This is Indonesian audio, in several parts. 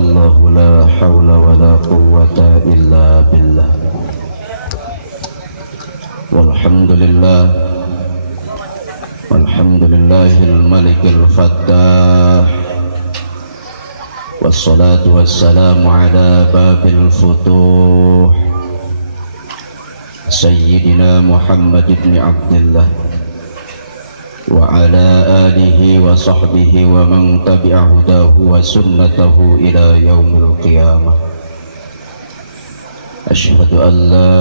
الله لا حول ولا قوة إلا بالله والحمد لله الملك الفتاح والصلاة والسلام على باب الفتوح سيدنا محمد بن عبد الله وعلى آله وصحبه ومن تبع هداه وسنته إلى يوم القيامة. أشهد أن لا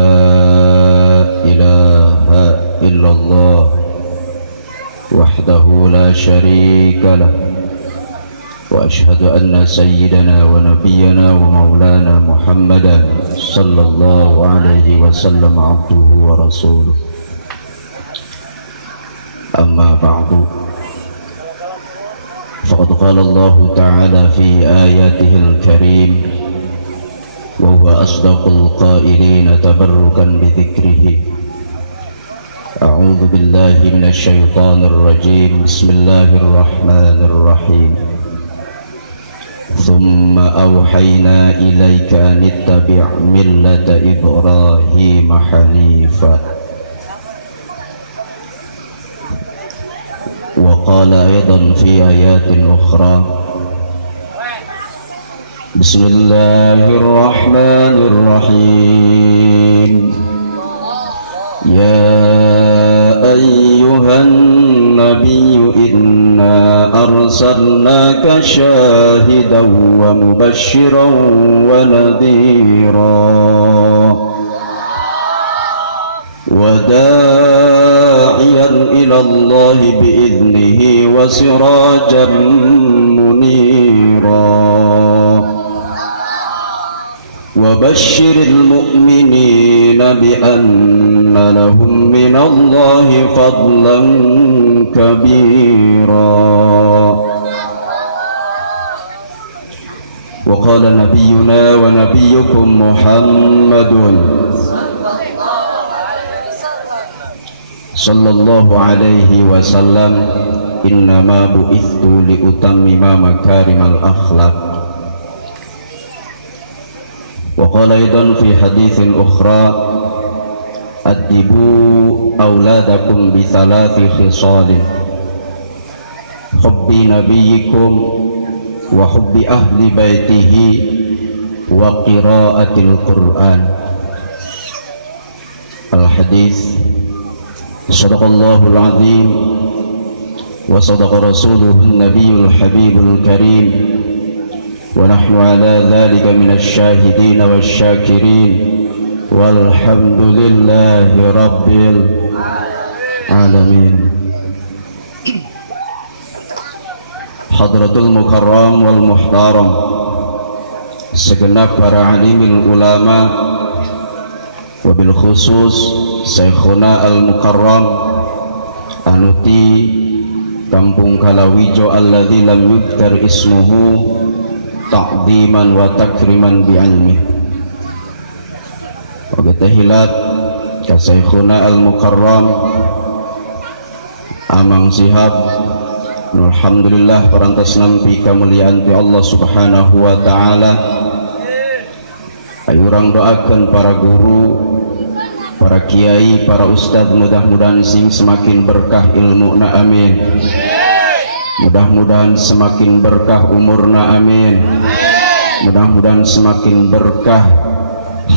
إله إلا الله وحده لا شريك له وأشهد أن سيدنا ونبينا ومولانا محمدا صلى الله عليه وسلم عبده ورسوله. أما بعد فقد قال الله تعالى في آياته الكريم وهو أصدق القائلين تبركا بذكره. أعوذ بالله من الشيطان الرجيم. بسم الله الرحمن الرحيم. ثم أوحينا إليك أن اتبع ملة إبراهيم حنيفا. وقال أيضا في آيات أخرى. بسم الله الرحمن الرحيم. يا أيها النبي إنا أرسلناك شاهدا ومبشرا ونذيرا وداعيا إلى الله بإذنه وسراجا منيرا وبشر المؤمنين بأن لهم من الله فضلا كبيرا. وقال نبينا ونبيكم محمد صلى الله عليه وسلم إنما بعثت لأتمم مكارم الأخلاق. وقال أيضا في حديث أخرى أدبوا أولادكم بثلاث خصال: حب نبيكم وحب أهل بيته وقراءة القرآن. الحديث. صدق الله العظيم وصدق رسوله النبي الحبيب الكريم ونحن على ذلك من الشاهدين والشاكرين والحمد لله رب العالمين. Hadratul Mukarram wal Muhtaram, segenap para alimul ulama, wabil khusus Syekhuna al-Mukarram anuti Kampung Kalawijo alladzi lam yudkar ismuhu ta'diman wa takriman bi'ilmi. Wa bitahilat ka Syekhuna al-Mukarram Amang Sihab. Alhamdulillah parantos nampi kamuliaan ti Allah Subhanahu wa taala. Ayo urang doakeun para guru, para kiai, para ustadz, mudah-mudahan sing semakin berkah ilmuna, amin. Mudah-mudahan semakin berkah umurna, amin. Mudah-mudahan semakin berkah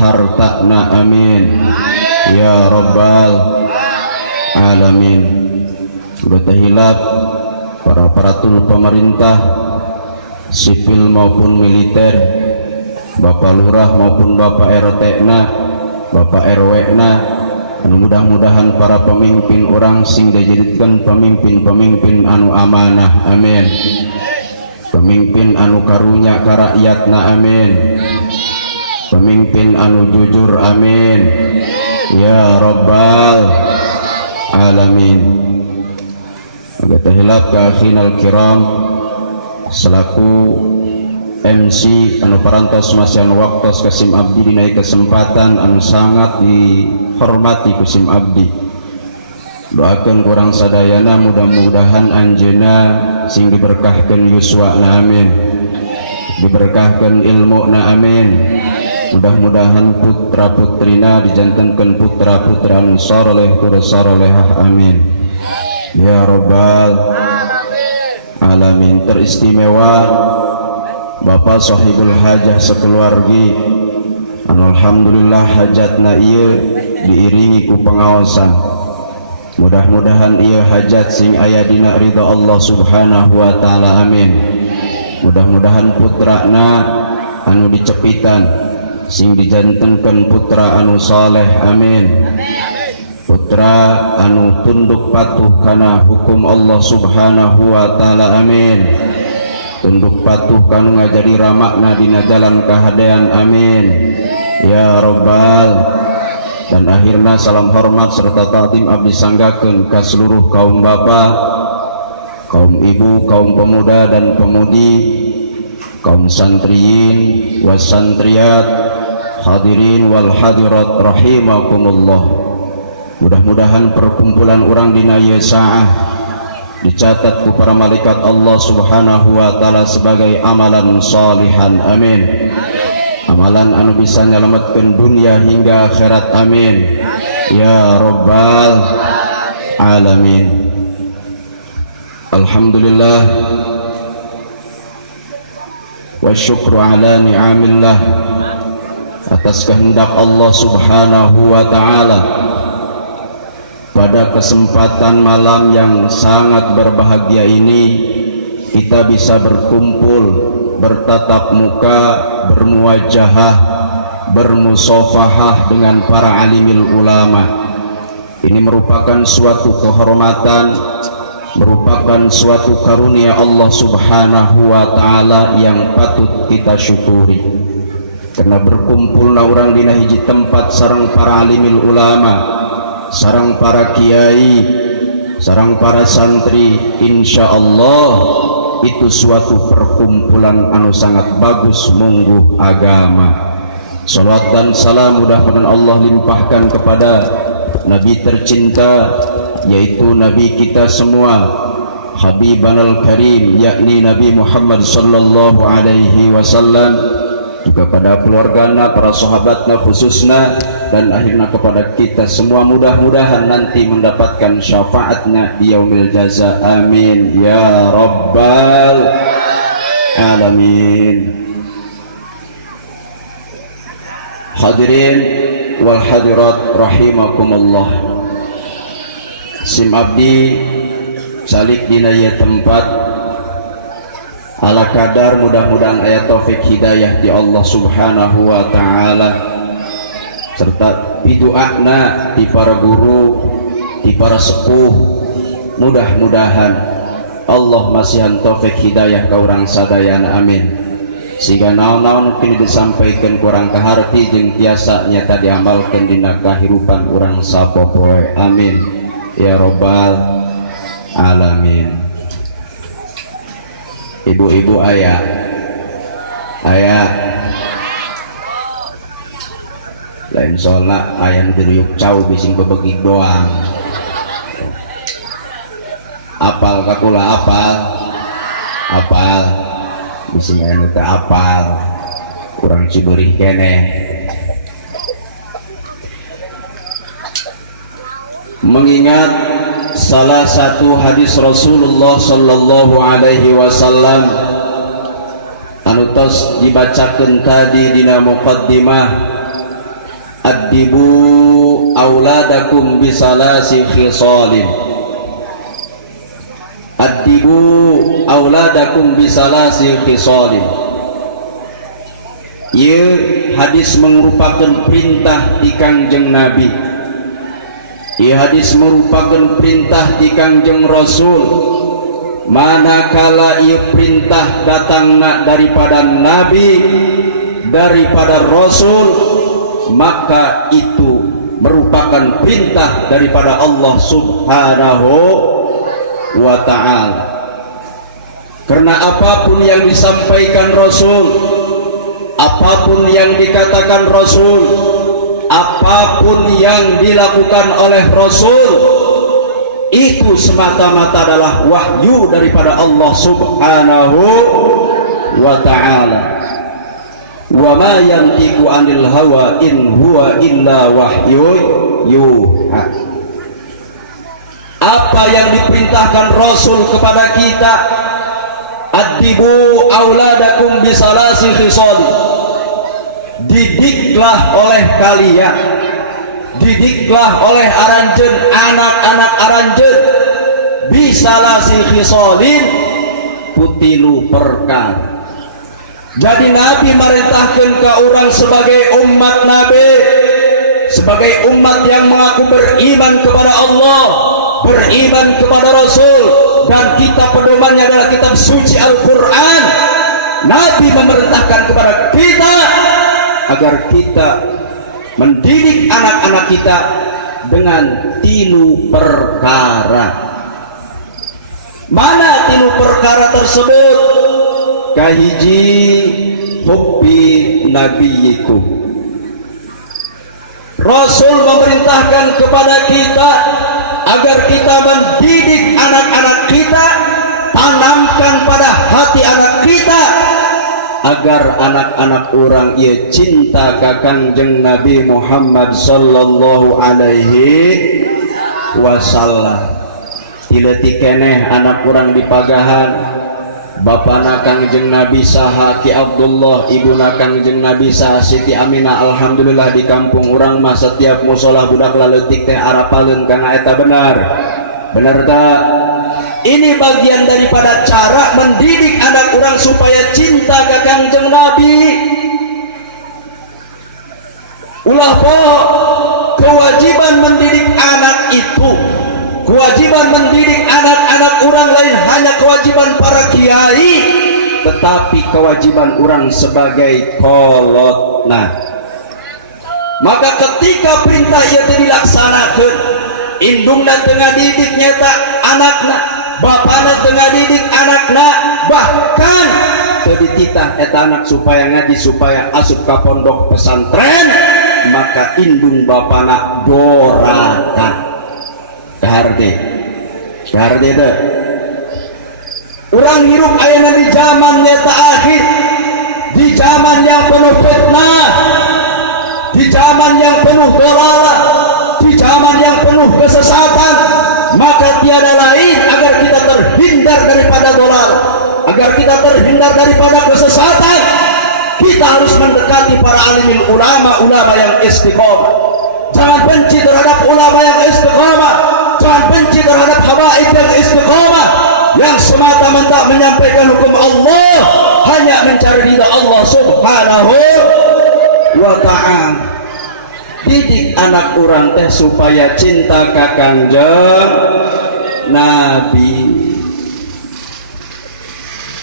hartana, amin. Ya Rabbal Alamin. Bertahilat para aparatur pemerintah, sipil maupun militer, Bapak Lurah maupun Bapak RT-na, Bapak RW-na, anu mudah-mudahan para pemimpin orang sing dijadikan pemimpin-pemimpin anu amanah, amin. Pemimpin anu karunya ka rakyatna, amin. Pemimpin anu jujur, amin. Ya Rabbal Alamin. Agatahilat ka akhinal kiram selaku MC anu parantos masih anu waktos kasim abdi dina kesempatan anu sangat dihormati kusim abdi. Doakeun kurang sadayana mudah-mudahan anjeunna sing diberkahkeun yuswa, amin. diberkahkan ilmuna amin. Mudah-mudahan putra putrina dijantankan putra putra anu saleh kudu salehah amin ya rabbal alamin. Teristimewa Bapak sahibul hajah sekeluargi anu alhamdulillah hajatna ieu diiringi ku pengawasan. Mudah-mudahan ieu hajat sing aya dina ridha Allah subhanahu wa ta'ala amin. Mudah-mudahan putrana anu dicepitan sing dijantenkeun putra anu saleh amin. Putra anu tunduk patuh kana hukum Allah subhanahu wa ta'ala amin. Tunduk patuh kanu ngajadi ramakna dina jalan kahadean amin ya rabbal. Dan akhirna salam hormat serta ta'zim abdi sanggakeun ka seluruh kaum bapak, kaum ibu, kaum pemuda dan pemudi, kaum santriyin wasantriyat, hadirin wal hadirat rahimakumullah. Mudah-mudahan perkumpulan orang dina ieu saah dicatat ku para malaikat Allah subhanahu wa ta'ala sebagai amalan salihan amin. Amalan anu bisa nyelamatkan dunia hingga akhirat amin ya rabbal alamin. Alhamdulillah wa syukru ala ni'amillah, atas kehendak Allah subhanahu wa ta'ala pada kesempatan malam yang sangat berbahagia ini kita bisa berkumpul, bertatap muka, bermuwajahah, bermusafahah dengan para alimil ulama. Ini merupakan suatu kehormatan, merupakan suatu karunia Allah subhanahu wa ta'ala yang patut kita syukuri. Karena berkumpulna orang dina hiji tempat sareng para alimil ulama, sareng para kiai, sareng para santri, insyaallah itu suatu perkumpulan anu sangat bagus mungguh agama. Salawat dan salam mudah-mudahan Allah limpahkan kepada Nabi tercinta, yaitu Nabi kita semua, Habibanal Karim, yakni Nabi Muhammad sallallahu alaihi wasallam, juga pada keluargana, para sahabatna khususna, dan akhirnya kepada kita semua. Mudah-mudahan nanti mendapatkan syafaatnya di yaumil jaza amin ya rabbal alamin. Hadirin wal hadirat rahimakumullah, sim abdi salik dina ieu tempat ala kadar mudah-mudahan ayat taufik hidayah di Allah subhanahu wa ta'ala, serta bidu'akna di para guru, di para sepuh. Mudah-mudahan Allah masihan taufik hidayah ka urang sadayana amin, sehingga naon-naon kini disampaikan kurang kaharti jeung tiasa nyata diamalkeun dina kahirupan urang sapopoe amin ya rabbal alamin. Ibu-ibu ayah lain soalnya ayah diruyuk cau bising bebegik doang. Apal kakula apal bising ayah teh apal kurang ciberih kene. Mengingat salah satu hadis Rasulullah sallallahu alaihi wasallam anu tos dibacakeun tadi dina muqaddimah, addibu auladakum bisalasi khisalin, addibu auladakum bisalasi khisalin. Ieu hadis merupakan perintah di Kangjeng Nabi. Ieu hadis merupakan perintah di Kangjeng Rasul. Manakala ieu perintah datangna daripada Nabi, daripada Rasul, maka itu merupakan perintah daripada Allah subhanahu wa ta'ala. Karena apapun yang disampaikan Rasul, apapun yang dikatakan Rasul, apapun yang dilakukan oleh Rasul, itu semata-mata adalah wahyu daripada Allah subhanahu wa ta'ala. Wa ma yantiqu 'anil hawa in huwa illa wahyun yuha. Apa yang diperintahkan Rasul kepada kita, adibu auladakum bisalasi khisal, didiklah oleh kalian, didiklah oleh aranjeun anak-anak aranjeun bisalasi khisalin putilu perkara. Jadi Nabi merintahkan ke orang sebagai umat Nabi, sebagai umat yang mengaku beriman kepada Allah, beriman kepada Rasul, dan kitab pedomannya adalah kitab suci Al-Quran. Nabi memerintahkan kepada kita agar kita mendidik anak-anak kita dengan tilu perkara. Mana tilu perkara tersebut? Kahiji hubbi nabiyikum. Rasul memerintahkan kepada kita agar kita mendidik anak-anak kita, tanamkan pada hati anak kita agar anak-anak orang ia cinta ka Kangjeng Nabi Muhammad sallallahu alaihi wasallam. Tileuti keneh anak orang di pagahan bapana Kangjeng Nabi saha Ki Abdullah, ibuna Kangjeng Nabi saha Siti Aminah. Alhamdulillah di kampung urang mah setiap musola budak laleutik teh arapaleun kana eta benar. Benar tak? Ini bagian daripada cara mendidik anak orang supaya cinta ke Kangjeng Nabi. Ulah poho kewajiban mendidik anak itu, kewajiban mendidik anak-anak orang lain hanya kewajiban para kiai, tetapi kewajiban orang sebagai kolot. Nah, maka ketika perintah itu dilaksanakan, indungna tengah didik nyata anakna, bapana tengah didik anakna, bahkan jadi titah eta anak supaya ngaji, supaya asup ke pondok pesantren, maka indung bapana dorakan. Harde itu orang hidup ayana di zaman nyata akhir, di zaman yang penuh fitnah, di zaman yang penuh dolalah, di zaman yang penuh kesesatan. Maka tiada lain agar kita terhindar daripada dolalah, agar kita terhindar daripada kesesatan, kita harus mendekati para alimil ulama yang istiqomah. Jangan benci terhadap ulama yang istiqomah, jangan benci terhadap habaib yang istiqomah, yang semata-mata menyampaikan hukum Allah, hanya mencari ridha Allah subhanahu wa ta'ala. Didik anak orang teh supaya cinta ka Kangjeng Nabi.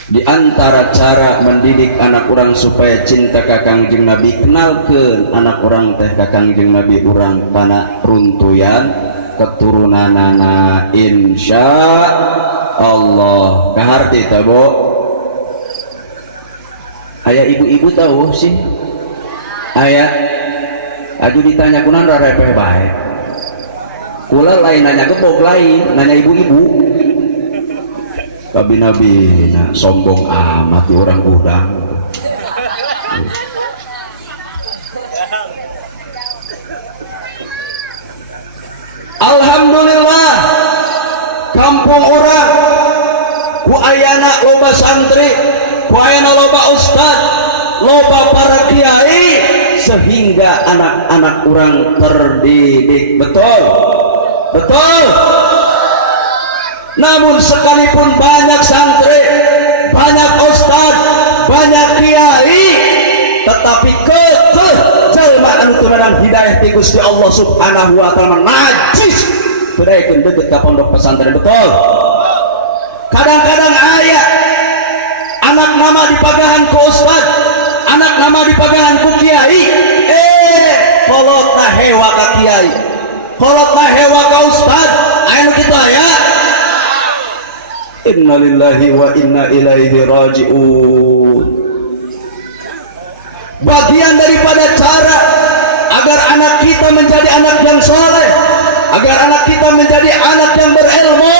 Di antara cara mendidik anak orang supaya cinta ka Kangjeng Nabi, kenalkeun anak orang teh ka Kangjeng Nabi urang kana runtuyan keturunanana insya Allah. Kaharti teh bo aya ibu-ibu tahu sih aya aju ditanya kunaon rarepeh bae, kula lain nanya gebok, lain nanya ibu-ibu. Kabina-bina sombong amat di orang gudang. Alhamdulillah kampung orang ku ayana loba santri, ku ayana loba ustad, loba para kiai, sehingga anak-anak orang terdidik. Betul, betul. Namun sekalipun banyak santri, banyak ustad, banyak kiai, tetapi jelema anu teu menang hidayah ti Gusti Allah subhanahu wa ta'ala najis teudaekeun deukeut ka pondok pesantren. Betul. Kadang-kadang aya anak nama dipagahan ku ustad, anak nama dipagahan ku kiai, kolotna hewa ka kiai, kolotna hewa ka ustad, anu kitu aya. Inna lillahi wa inna ilaihi raji'un. Bagian daripada cara agar anak kita menjadi anak yang soleh, agar anak kita menjadi anak yang berilmu,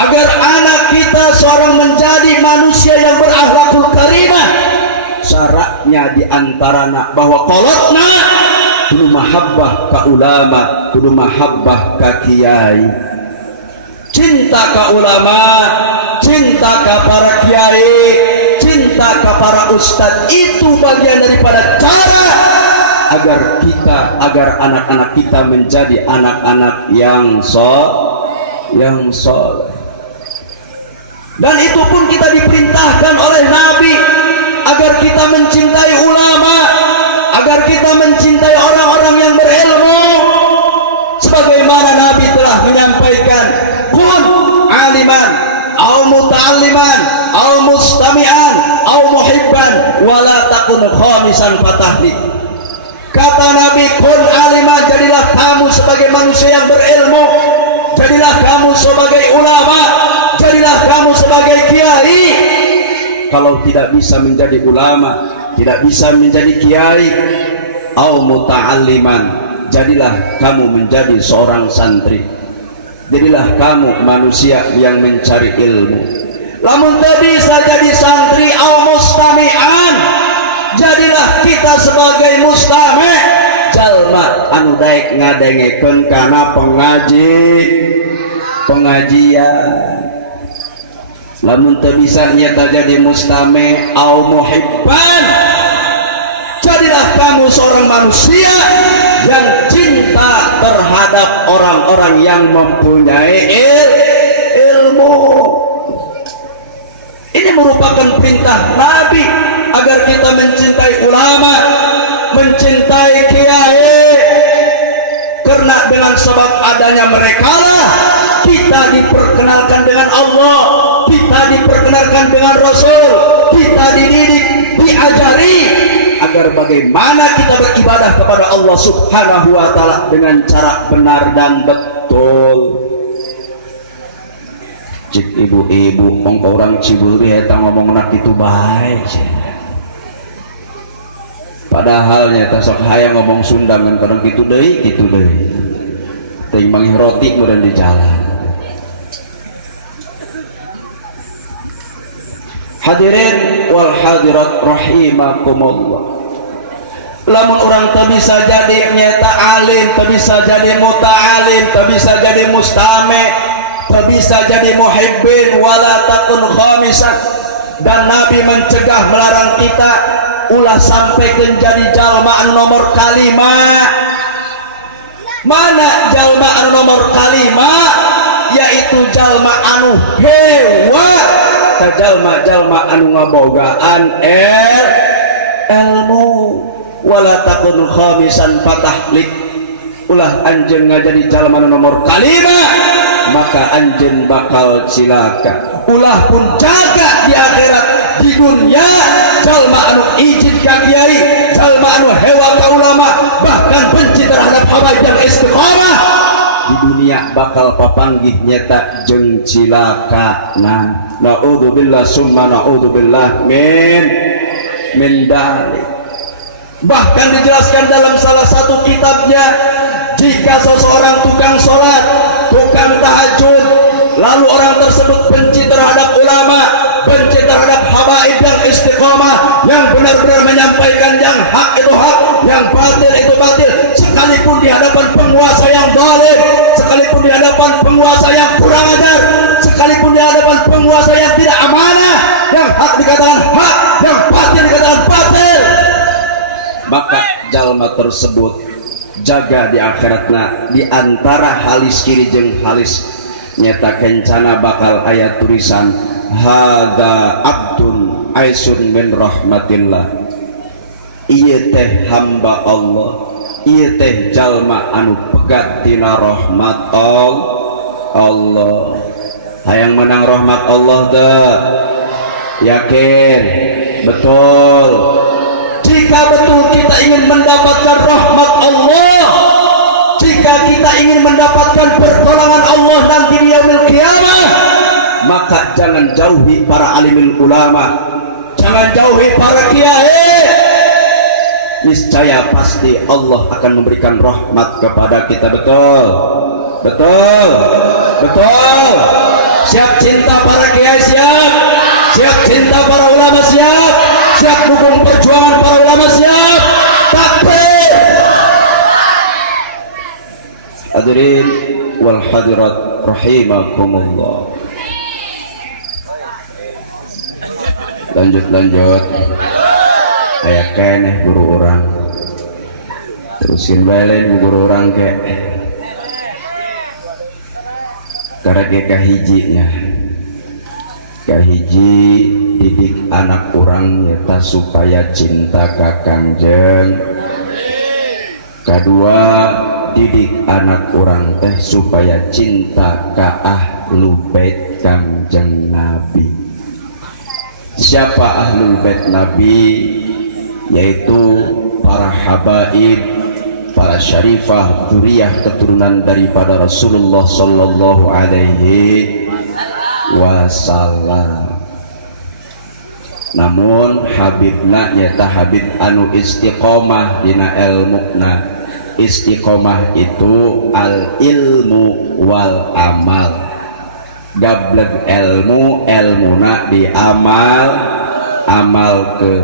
agar anak kita seorang menjadi manusia yang berakhlakul karimah, syaratnya diantaranya bahwa kolotna kudu mahabbah ka ulama, kudu mahabbah ka kiai, cinta ka ulama, cinta ka para kiai, cinta ka para ustadz. Itu bagian daripada cara agar anak-anak kita menjadi anak-anak yang soleh. Dan itu pun kita diperintahkan oleh Nabi agar kita mencintai ulama, agar kita mencintai orang-orang yang berilmu, sebagaimana Nabi telah menyampaikan, kun aliman au muta'alliman au mustami'an au muhibban wala takun khamisan fatahlik. Kata Nabi, kun aliman, jadilah kamu sebagai manusia yang berilmu, jadilah kamu sebagai ulama, jadilah kamu sebagai kiai. Kalau tidak bisa menjadi ulama, tidak bisa menjadi kiai, au muta'alliman, jadilah kamu menjadi seorang santri, jadilah kamu manusia yang mencari ilmu. Lamun tak bisa jadi santri, au mustami'an, jadilah kita sebagai mustami', jalma anu daek ngadengekeun kana pengajian. Lamun teu bisa nyata jadi mustami' au muhibban, jadilah kamu seorang manusia yang cinta terhadap orang-orang yang mempunyai ilmu. Ini merupakan perintah Nabi agar kita mencintai ulama, mencintai kiai, karena dengan sebab adanya mereka lah kita diperkenalkan dengan Allah, kita diperkenalkan dengan Rasul, kita dididik, diajari agar bagaimana kita beribadah kepada Allah Subhanahu wa ta'ala dengan cara benar dan betul. Cik ibu-ibu ongko orang Ciburi eta ngomong nak itu baik, padahal nyata sok hayang ngomong Sunda ngan kadang gitu deui teuing mangih roti kemudian di jalan. Hadirin wal hadirat rahimakumullah, lamun orang tak bisa jadi nyata alim, tak bisa jadi muta'alim, tak bisa jadi mustami', tak bisa jadi muhibbin wala takun khamisan, dan Nabi mencegah melarang kita ulah sampai menjadi jalma anu nomor kalima. Mana jalma anu nomor kalima? Yaitu jalma anu hewa, ka jalma anu ngabogaan ilmu. Wala takun khamisan fatahlik, ulah anjeun ngajadi jalma anu nomor kalima, maka anjeun bakal cilaka. Ulah pun jaga di akhirat, di dunia jalma anu izin ka kiai, jalma anu hewa ka ulama, bahkan benci terhadap habaib yang istiqamah, di dunia bakal papanggih nyata jeung cilaka. Naudzubillah summa naudzubillah min dalik. Bahkan dijelaskan dalam salah satu kitabnya, jika seseorang tukang sholat, tukang tahajud, lalu orang tersebut benci terhadap ulama, benci terhadap habaib yang istiqomah, yang benar-benar menyampaikan yang hak itu hak, yang batil itu batil, sekalipun di hadapan penguasa yang zalim, sekalipun di hadapan penguasa yang kurang ajar, sekalipun di hadapan penguasa yang tidak amanah, yang hak dikatakan hak, yang batil dikatakan batil, maka jalma tersebut jaga di akhiratna, di antara halis kiri jeung halis nyata kencana bakal ayat tulisan hadza abdun aisun min rahmatillah, ieu teh hamba Allah, ieu teh jalma anu pegat tina rahmat Allah. Hayang menang rahmat Allah teh, yakin betul. Jika betul kita ingin mendapatkan rahmat Allah, jika kita ingin mendapatkan pertolongan Allah nanti di yaumil qiyamah, maka jangan jauhi para alimul ulama, jangan jauhi para kiai. Niscaya pasti Allah akan memberikan rahmat kepada kita. Betul, betul, betul. siap cinta para kiai, siap cinta para ulama, siap dukung perjuangan para ulama, siap. Takbir. Hadirin wal hadirat rahimakumullah. Lanjut aya keneh guru orang terusin balen guru orang ke karena kahijinya kahiji didik anak orang nyata supaya cinta ka Kangjeng, kedua didik anak orang teh supaya cinta ka ahlul bait Kangjeng Nabi. Siapa ahlul bait Nabi? Yaitu para habaib, para syarifah dzurriyyah keturunan daripada Rasulullah sallallahu alaihi wasallam. Namun habibna nyata habib anu istiqomah dina ilmuna. Istiqomah itu al ilmu wal amal. Gableg ilmu, ilmuna di amal ke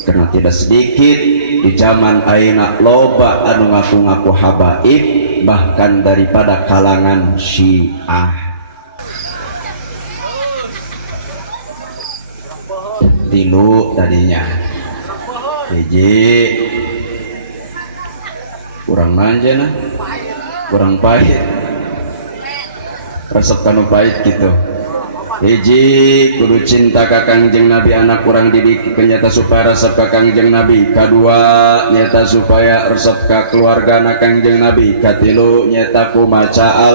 karena tidak sedikit di zaman ayeuna loba anu ngaku-ngaku habaib bahkan daripada kalangan Syiah. Tilu tadinya hiji kurang manja nah kurang pahit resep kanu pahit gitu. Hiji kudu cinta ka Kangjeng Nabi, anak kurang didik nyata supaya resep ka Kangjeng Nabi. Kadua nyata supaya resep ka keluarga na Kangjeng Nabi. Katilu nyata ku maca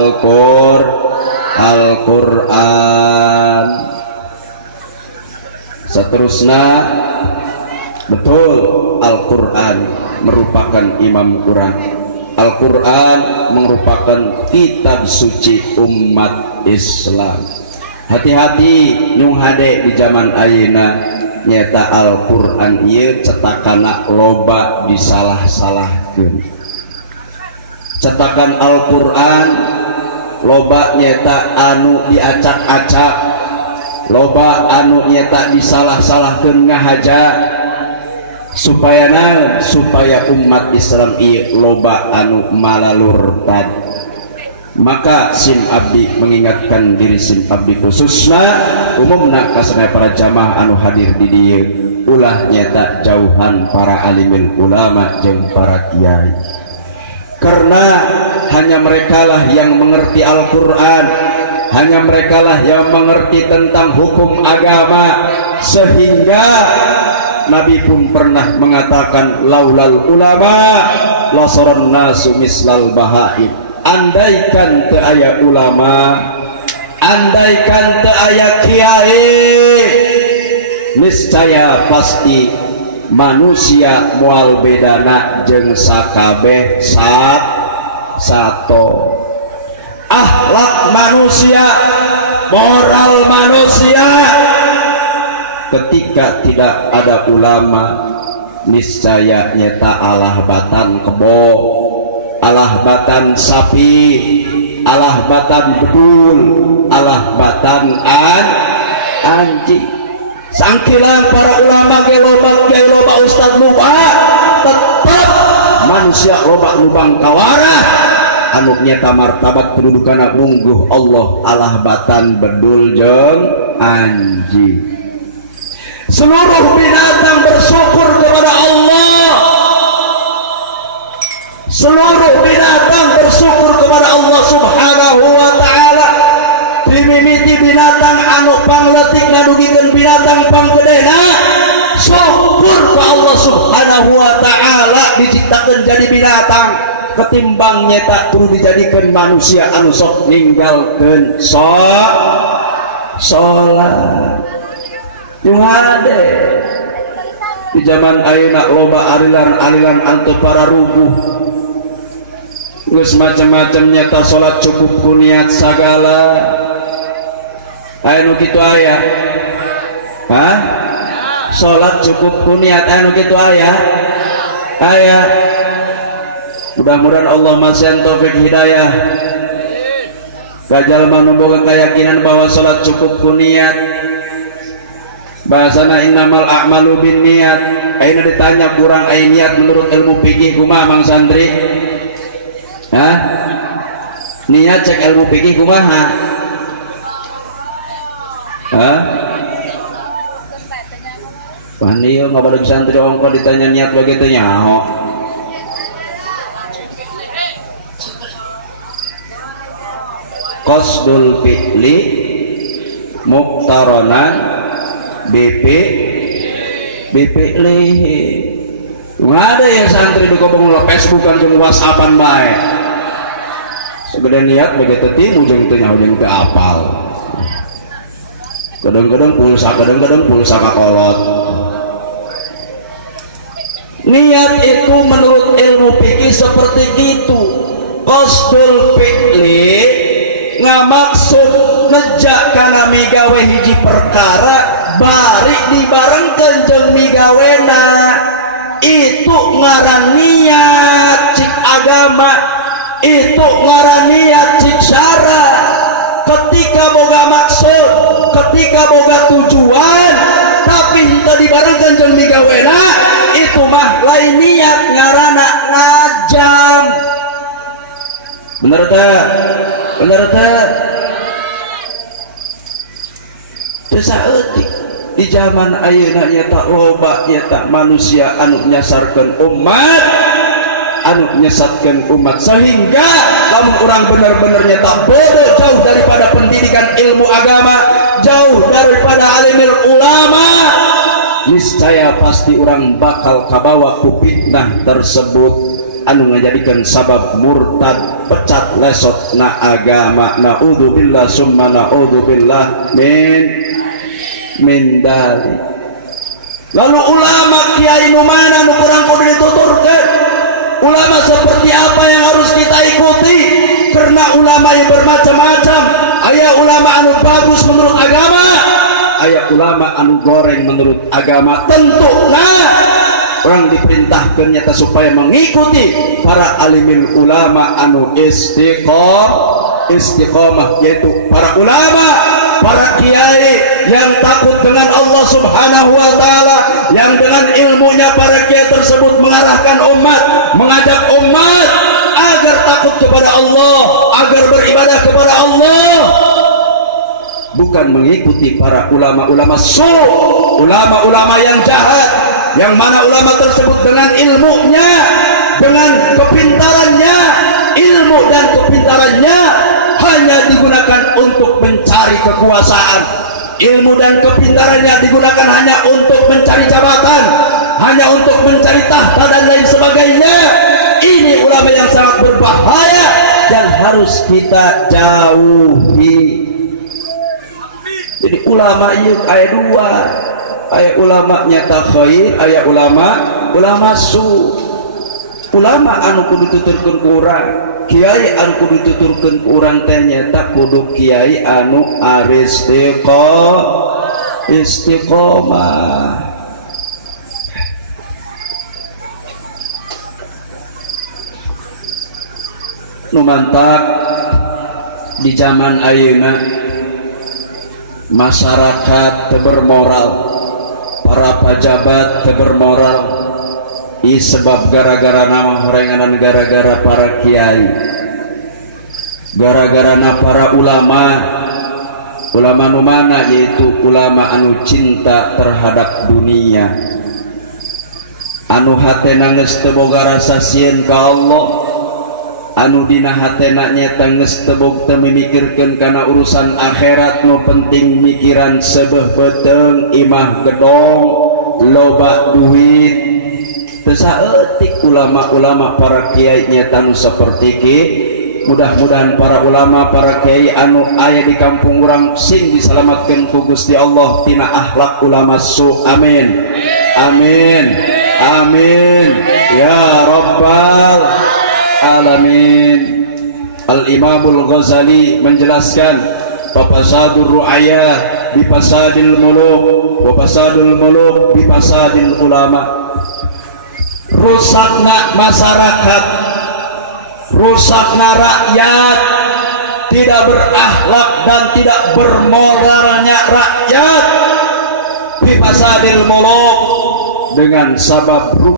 Al-Qur'an. Seterusnya betul Al-Qur'an merupakan imam Quran. Al-Qur'an merupakan kitab suci umat Islam. Hati-hati nyung hade di zaman ayeuna nyata Al-Qur'an ieu cetakana loba disalah-salahkeun. Cetakan Al-Qur'an loba nyata anu diacak-acak, loba anu nyata disalah-salahkeun ngahaja. Supaya umat Islam ieu loba anu malalurtad. Maka sim abdi mengingatkan diri sim abdi khususna umumna kasana para jamaah anu hadir di dieu ulah nyata jauhan para alimul ulama jeung para kiai, karena hanya merekalah yang mengerti Al-Qur'an, hanya merekalah yang mengerti tentang hukum agama, sehingga Nabi pun pernah mengatakan laulal ulama lasaran nasu mislal bahaim. Andaikan teu aya ulama, andaikan teu aya kiai, niscaya pasti manusia moal bedana jeung sakabeh sato. Akhlak manusia, moral manusia, ketika tidak ada ulama niscaya nyata alah batan kebo, alah batan sapi, alah batan bedul, alah batan anjing. Sangkilang para ulama ge loba ustad loba, tetap manusia loba nu bangkawarah anu nyata martabat kedudukanna mungguh Allah alah batan bedul jeung anjing. Seluruh binatang bersyukur kepada Allah. Seluruh binatang bersyukur kepada Allah subhanahu wa ta'ala. Dimimiti binatang anu pangletik nadugikeun binatang panggedena syukur ke Allah subhanahu wa ta'ala diciptakeun jadi binatang ketimbang nyata kudu dijadikeun manusia anu sok ninggalkeun salat. Yung hade di zaman ayeuna loba aliran-aliran antu para rubuh geus macam-macam nyata salat cukup ku niat sagala. Aya nu kitu aya? Hah? Salat cukup ku niat aya nu kitu aya? Aya. Mudah-mudahan Allah masih taufik hidayah. Kajal manuboga keyakinan bahwa salat cukup ku niat. Bahasana innamal a'malu bin niat. Aina ditanya kurang ai niat menurut ilmu fikih kumaha Mang Santri? Hah? Niat cek ilmu fikih kumaha? Hah? Paniyo ngabadag santri ongko ditanya niat begitu nyaho. Qasdul fi'li muqtaronan BPLih. Nggak ada ya santri di kopong Facebookan cuma WhatsAppan baik. Segede niat begitu tim ujung itu nyaho ujung itu apal. Kadang-kadang pulsa kakolot. Niat itu menurut ilmu fikih seperti itu. Qasdul fi'li ngamaksud ngejak kana migawe hiji perkara bari dibarengkeun jeung migawena, itu ngaran niat cik agama, itu ngaran niat cik syara. Ketika boga maksud, ketika boga tujuan tapi henteu dibarengkeun jeung migawena, itu mah lain niat, ngaranna ngajam. Bener teh? Bener teh? Saeutik di zaman ayeuna nyata loba nyata manusia anu nyasarkeun umat, anu nyesatkeun umat, sehingga lamun urang bener-bener nyata bodoh jauh daripada pendidikan ilmu agama, jauh daripada alimul ulama, niscaya pasti urang bakal kabawa ku fitnah tersebut anu ngajadikeun sabab murtad, pecat lesot na agama. Naudzubillah summa naudzubillah min dalik. Lalu ulama kiai nu mana nu kurang kudu dituturkeun? Ulama seperti apa yang harus kita ikuti? Karena ulama yang bermacam-macam. Aya ulama anu bagus menurut agama, aya ulama anu goreng menurut agama. Tentu orang diperintahkan nyata supaya mengikuti para alimil ulama anu istiqomah, yaitu para ulama, para kiai yang takut dengan Allah Subhanahu wa ta'ala, yang dengan ilmunya para kiai tersebut mengarahkan umat, mengajak umat agar takut kepada Allah, agar beribadah kepada Allah, bukan mengikuti para ulama-ulama ulama-ulama yang jahat, yang mana ulama tersebut dengan ilmunya, dengan kepintarannya, ilmu dan kepintarannya hanya digunakan untuk mencari kekuasaan. Ilmu dan kepintarannya digunakan hanya untuk mencari jabatan, hanya untuk mencari tahta dan lain sebagainya. Ini ulama yang sangat berbahaya dan harus kita jauhi. Jadi ulama itu ayat dua, ayat ulama nyata khair, ayat ulama su. Ulama anu kudu tuturkeun ku urang, kiai anu kudu tuturkeun ku urang teh nyata kudu kiai anu istiqomah. Nu mantap di zaman ayeuna masyarakat teu bermoral, para pejabat teu bermoral. Sebab gara-gara nama horenganan, gara-gara para kiai, gara-gara na para ulama nu mana, yaitu ulama anu cinta terhadap dunia, anu hatena geus teu boga rasa sieun ka Allah, anu dina hatena nyata geus teu boga memikirkeun kana urusan akhirat, nu penting mikiran sebeuh beteung, imah gedong, loba duit. Saeutik ulama-ulama para kiai nyata nu saperti kieu. Mudah-mudahan para ulama, para kiai anu aya di kampung urang sing diselamatkeun ku Gusti Allah tina akhlak ulama su. Amin. Amin. Amin. Ya Rabbal Alamin. Al-Imamul Ghazali menjelaskan, fasadur ru'aya bi fasadil muluk wa fasadul muluk bi fasadil ulama. Rusakna masyarakat, rusakna rakyat tidak berakhlak dan tidak bermoralnya rakyat fi fasadil muluk dengan sabab